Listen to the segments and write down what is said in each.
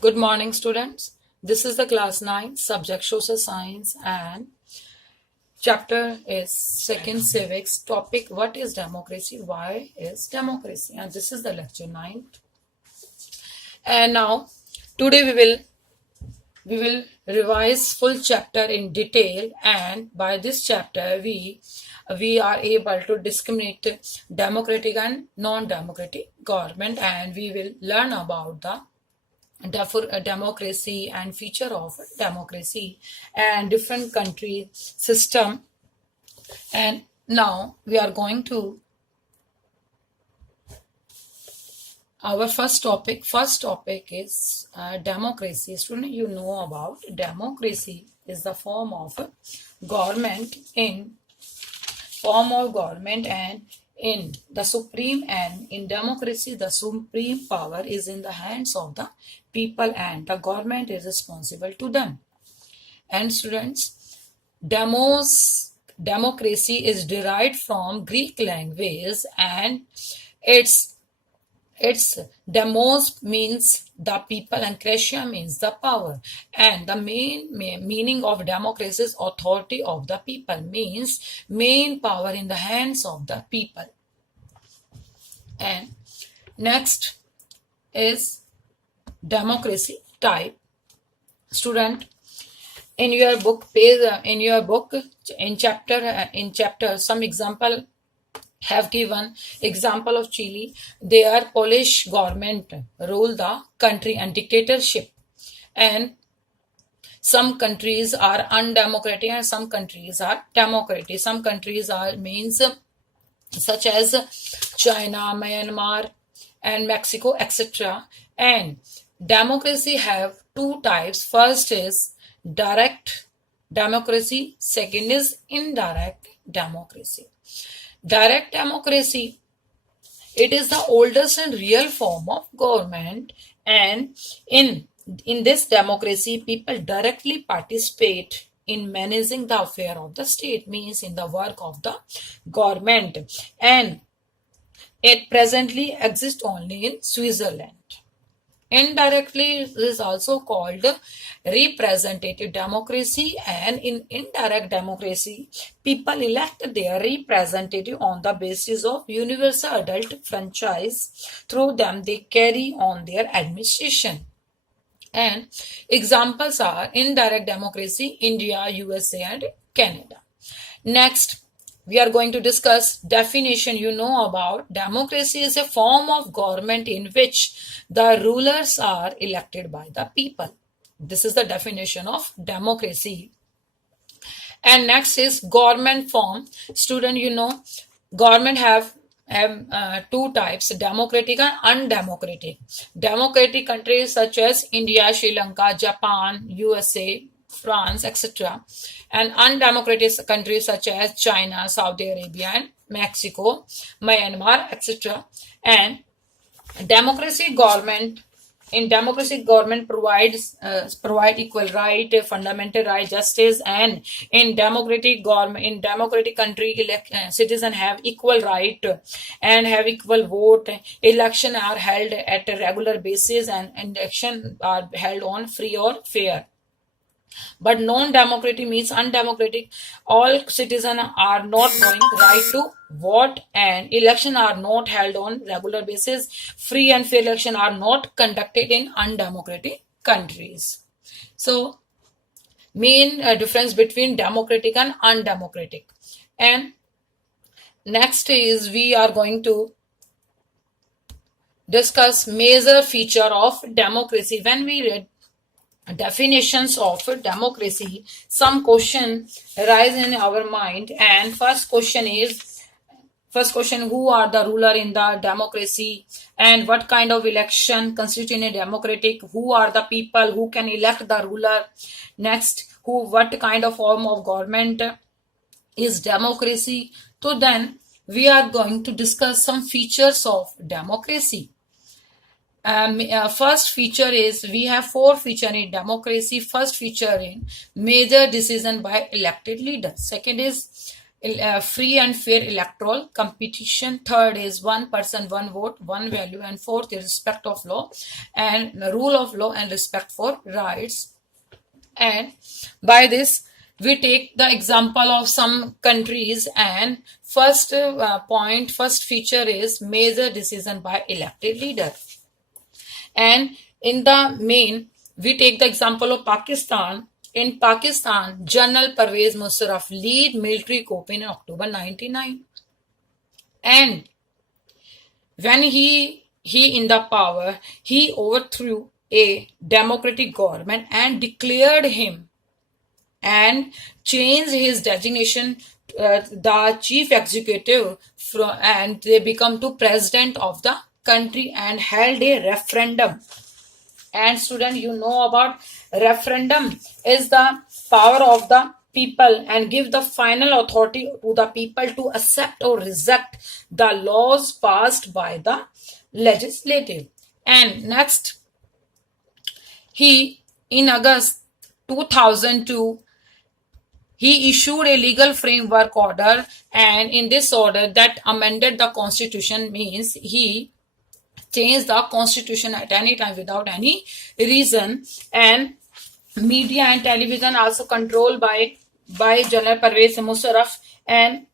Good morning, students. This is the class 9 subject social science and chapter is second civics. Topic: what is democracy? Why is democracy? And this is the lecture 9. And now today we will revise full chapter in detail, and by this chapter we are able to discriminate democratic and non-democratic government, and we will learn about the democracy and feature of democracy and different country system. And now we are going to our first topic is democracy. Student, you know about democracy is the form of government and in the supreme, and in democracy the supreme power is in the hands of the people and the government is responsible to them. And students, democracy is derived from Greek language, and its demos means the people and kratia means the power, and the main meaning of democracy is authority of the people, means main power in the hands of the people. And next is democracy type. Student, in your book in chapter some example have given example of Chile. Their Polish government rule the country and dictatorship, and some countries are undemocratic and some countries are democratic. Some countries are means such as China, Myanmar and Mexico, etc. And democracy have two types. First is direct democracy, second is indirect democracy. Direct democracy, it is the oldest and real form of government, and in this democracy people directly participate in managing the affair of the state, means in the work of the government, and it presently exists only in Switzerland. Indirectly, it is also called representative democracy, and in indirect democracy, people elect their representative on the basis of universal adult franchise. Through them, they carry on their administration. And examples are indirect democracy, India, USA, and Canada. Next, we are going to discuss definition. You know about democracy is a form of government in which the rulers are elected by the people. This is the definition of democracy. And next is government form. Student, you know government have two types, democratic and undemocratic. Democratic countries such as India, Sri Lanka, Japan, USA, France, etc. and undemocratic countries such as China, Saudi Arabia and Mexico, Myanmar, etc. And democracy government provide equal right, fundamental right, justice, and in democratic country citizens have equal right and have equal vote. Election are held at a regular basis and election are held on free or fair. But non-democratic means undemocratic. All citizens are not going right to vote, and election are not held on regular basis. Free and fair election are not conducted in undemocratic countries. So, main difference between democratic and undemocratic. And next is we are going to discuss major feature of democracy. When we read definitions of democracy, some question arise in our mind, and first question, who are the ruler in the democracy, and what kind of election constitute a democratic, who are the people who can elect the ruler. Next, what kind of form of government is democracy. So then we are going to discuss some features of democracy. First feature is, we have four features in democracy. First feature in major decision by elected leaders. Second is free and fair electoral competition. Third is one person, one vote, one value. And fourth is respect of law and rule of law and respect for rights. And by this, we take the example of some countries. And first first feature is major decision by elected leader. And in the main, we take the example of Pakistan. In Pakistan, General Pervez Musharraf lead military coup in October 99. And when he in the power, he overthrew a democratic government and declared him and changed his designation, the chief executive, and they become to president of the country and held a referendum. And student, you know about referendum is the power of the people and give the final authority to the people to accept or reject the laws passed by the legislative. And next, he in August 2002 he issued a legal framework order, and in this order that amended the constitution, means he change the constitution at any time without any reason. And media and television also controlled by General Pervez Musharraf and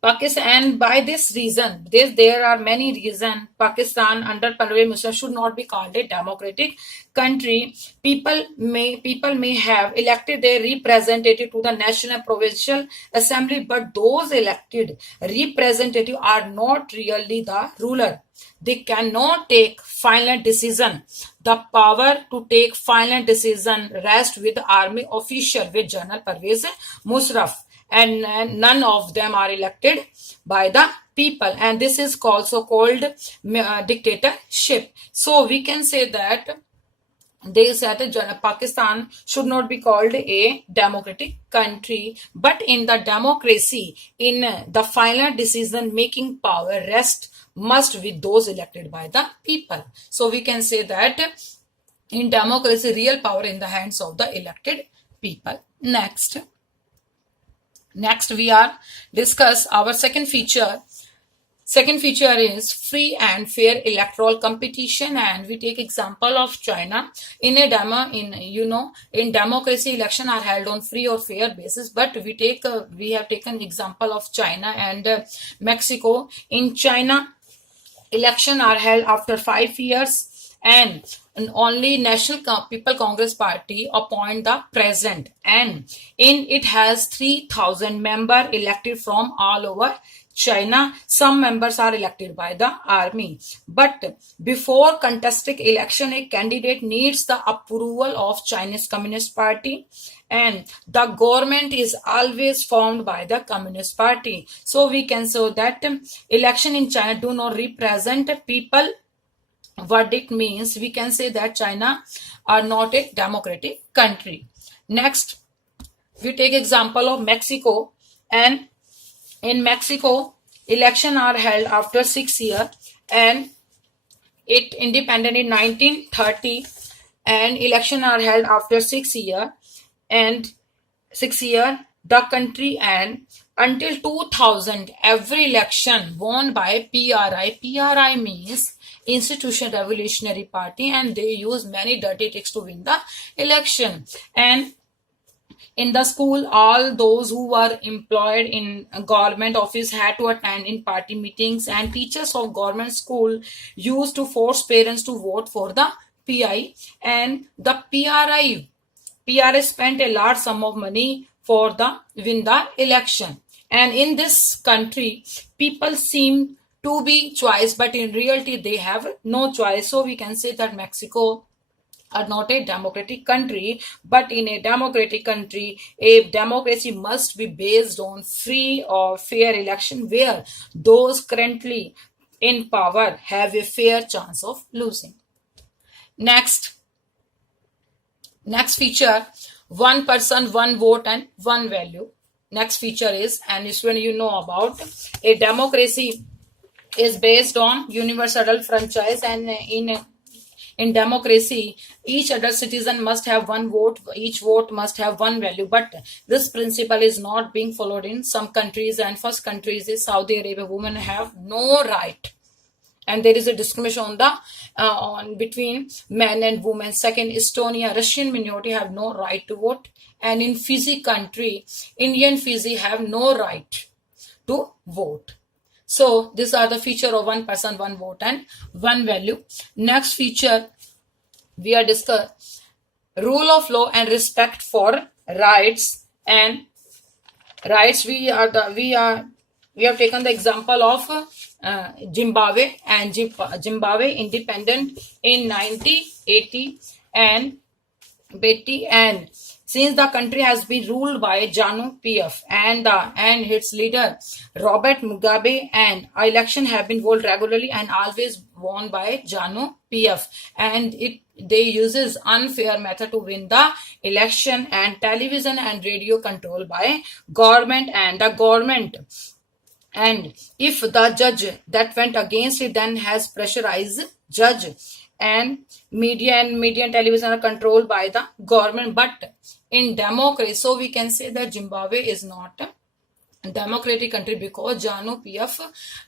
Pakistan. And by this reason, there are many reasons Pakistan under Pervez Musharraf should not be called a democratic country. People may have elected their representative to the national provincial assembly, but those elected representative are not really the ruler. They cannot take final decision. The power to take final decision rests with army official, with General Pervez Musharraf, and none of them are elected by the people. And this is also called dictatorship. So we can say that they said that Pakistan should not be called a democratic country, but in the democracy, in the final decision making power must with those elected by the people. So we can say that in democracy, real power in the hands of the elected people. Next we are discuss our second feature. Second feature is free and fair electoral competition, and we take example of China. In democracy, election are held on free or fair basis, but we have taken example of China and Mexico. In China, election are held after 5 years, and only National People Congress Party appoint the president, and it has 3,000 members elected from all over China. Some members are elected by the army. But before contesting election, a candidate needs the approval of Chinese Communist Party, and the government is always formed by the Communist Party. So we can say that election in China do not represent people. What it means, we can say that China are not a democratic country. Next, we take example of Mexico, and in Mexico, election are held after 6 years, and it independent in 1930, and election are held after 6 years, and 6 years the country, and until 2000 every election won by PRI. PRI means Institution Revolutionary Party, and they use many dirty tricks to win the election. And in the school, all those who were employed in a government office had to attend in party meetings, and teachers of government school used to force parents to vote for the PI. And the PRI spent a large sum of money for the win the election. And in this country, people seem to be choice, but in reality they have no choice. So we can say that Mexico are not a democratic country, but in a democratic country, a democracy must be based on free or fair election, where those currently in power have a fair chance of losing. Next feature, one person, one vote and one value. Next feature is, and it's when you know about a democracy is based on universal franchise, and in in democracy, each adult citizen must have one vote, each vote must have one value. But this principle is not being followed in some countries, and first countries is Saudi Arabia. Women have no right, and there is a discrimination on the on between men and women. Second, Estonia, Russian minority have no right to vote, and in Fiji country, Indian Fiji have no right to vote. So these are the feature of one person, one vote, and one value. Next feature we are discuss rule of law and respect for rights and rights. We have taken the example of Zimbabwe, and Zimbabwe independent in 1980 and Betty, and since the country has been ruled by ZANU PF and its leader Robert Mugabe, and election have been held regularly and always won by ZANU PF, and they uses unfair method to win the election, and television and radio control by government, and the government, and if the judge that went against it then has pressurized judge, and media and television are controlled by the government. But in democracy, so we can say that Zimbabwe is not a democratic country because ZANU PF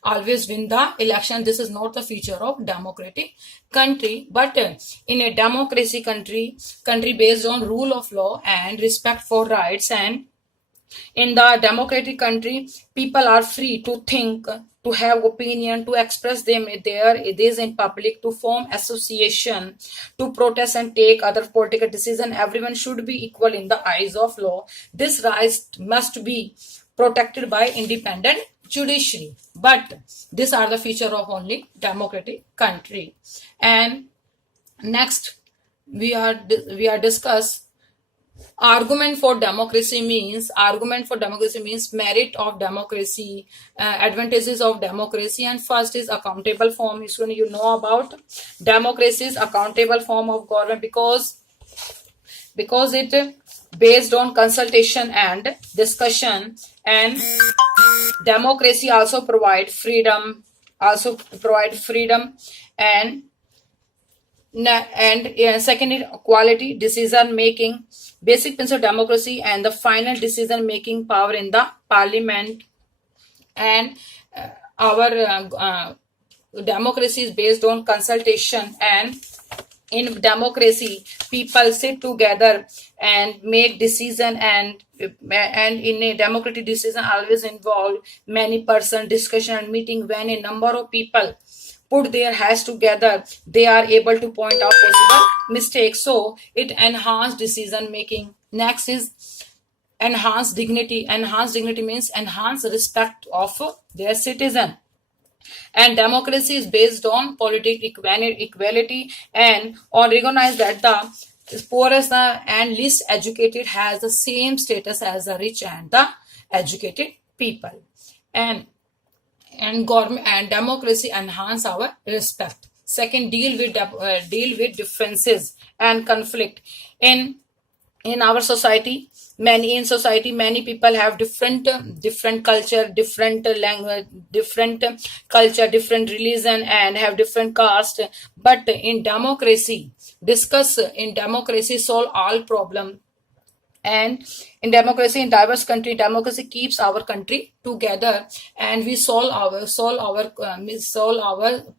always win the election. This is not the feature of democratic country. But in a democracy country based on rule of law and respect for rights, and in the democratic country, people are free to think, to have opinion, to express their ideas in public, to form association, to protest and take other political decision. Everyone should be equal in the eyes of law. This right must be protected by independent judiciary. But these are the feature of only democratic country. And next we are discuss argument for democracy means merit of democracy, advantages of democracy, and first is accountable form. You know about democracy is accountable form of government because it based on consultation and discussion, and democracy also provide freedom and second is quality decision making, basic principle of democracy, and the final decision making power in the parliament. And our democracy is based on consultation, and in democracy people sit together and make decision, and in a democratic decision always involve many person discussion and meeting. When a number of people put their heads together, they are able to point out possible mistakes. So it enhances decision making. Next is enhanced dignity. Enhanced dignity means enhanced respect of their citizen. And democracy is based on political equality and on recognize that the poorest and least educated has the same status as the rich and the educated people. And government and democracy enhance our respect. Second, deal with differences and conflict. In our society, many people have different culture, different language, different culture, different religion, and have different caste. But in democracy, solve all problem. And in democracy, in diverse country, democracy keeps our country together, and we solve our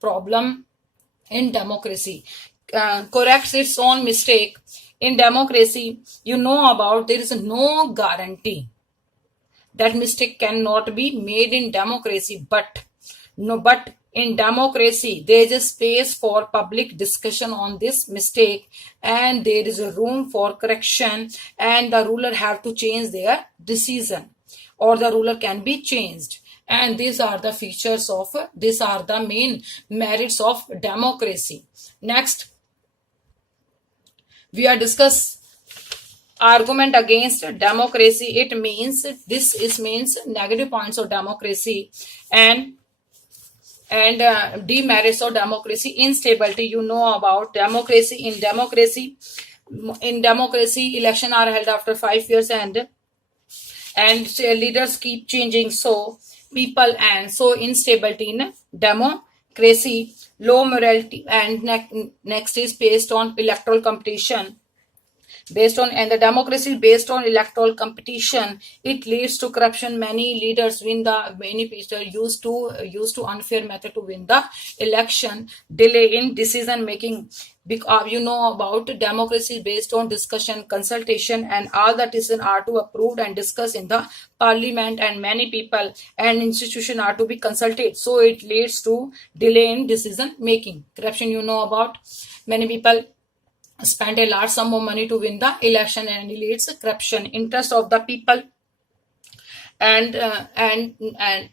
problem in democracy. Corrects its own mistake. In democracy, you know about there is no guarantee that mistake cannot be made in democracy. But in democracy, there is a space for public discussion on this mistake, and there is a room for correction, and the ruler have to change their decision, or the ruler can be changed. And these are the features of, these are the main merits of democracy. Next, we are discuss argument against democracy. It means means negative points of democracy and demerits of democracy. Instability, you know about democracy. In democracy, election are held after 5 years, and leaders keep changing. So instability in democracy. crazy, low morality, and next is based on electoral competition. Based on and the democracy based on electoral competition, it leads to corruption. Many leaders win the many people used to unfair method to win the election. Delay in decision making, because you know about democracy based on discussion, consultation, and all the decisions are to approved and discussed in the parliament, and many people and institutions are to be consulted, so it leads to delay in decision making. Corruption, you know about, many people spend a large sum of money to win the election, and it leads to corruption. Interest of the people and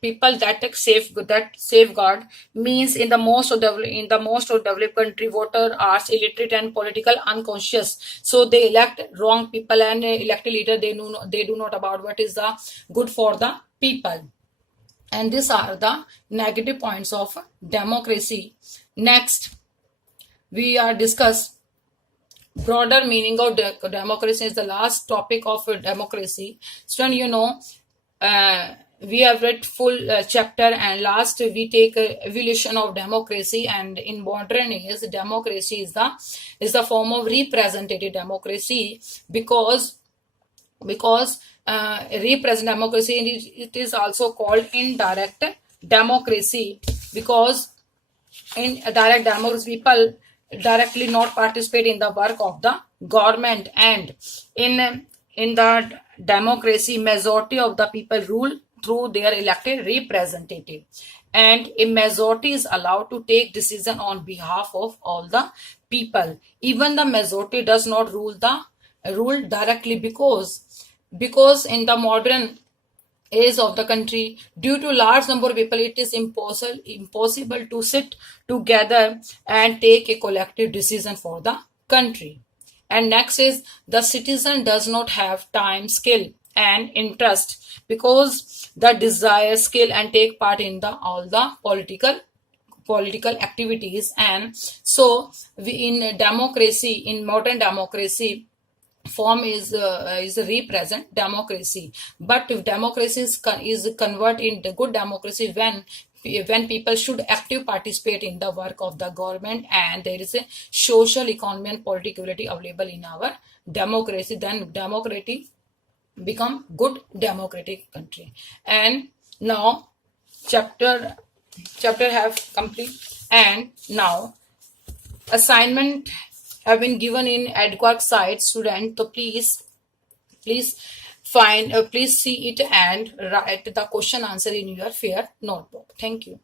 people that take safeguard means in the most of developed country, voters are illiterate and political unconscious, so they elect wrong people and elect a leader they do not about what is the good for the people. And these are the negative points of democracy. Next, we are discuss broader meaning of democracy. Is the last topic of democracy. Student, you know, we have read full chapter, and last we take evolution of democracy. And in modern age, democracy is the form of representative democracy, because represent democracy, it is also called indirect democracy, because in direct democracy people directly not participate in the work of the government, and in the democracy majority of the people rule through their elected representative, and a majority is allowed to take decision on behalf of all the people. Even the majority does not rule directly, because in the modern age of the country, due to large number of people, it is impossible to sit together and take a collective decision for the country. And next is the citizen does not have time, skill, and interest, because the desire, skill, and take part in all the political activities. And so in modern democracy, form is represent democracy. But if democracy is convert in the good democracy, when people should active participate in the work of the government, and there is a social, economic, and politicality available in our democracy, then democracy become good democratic country. And now chapter have complete, and now assignment have been given in Edgework site, student. So please please see it and write the question answer in your fair notebook. Thank you.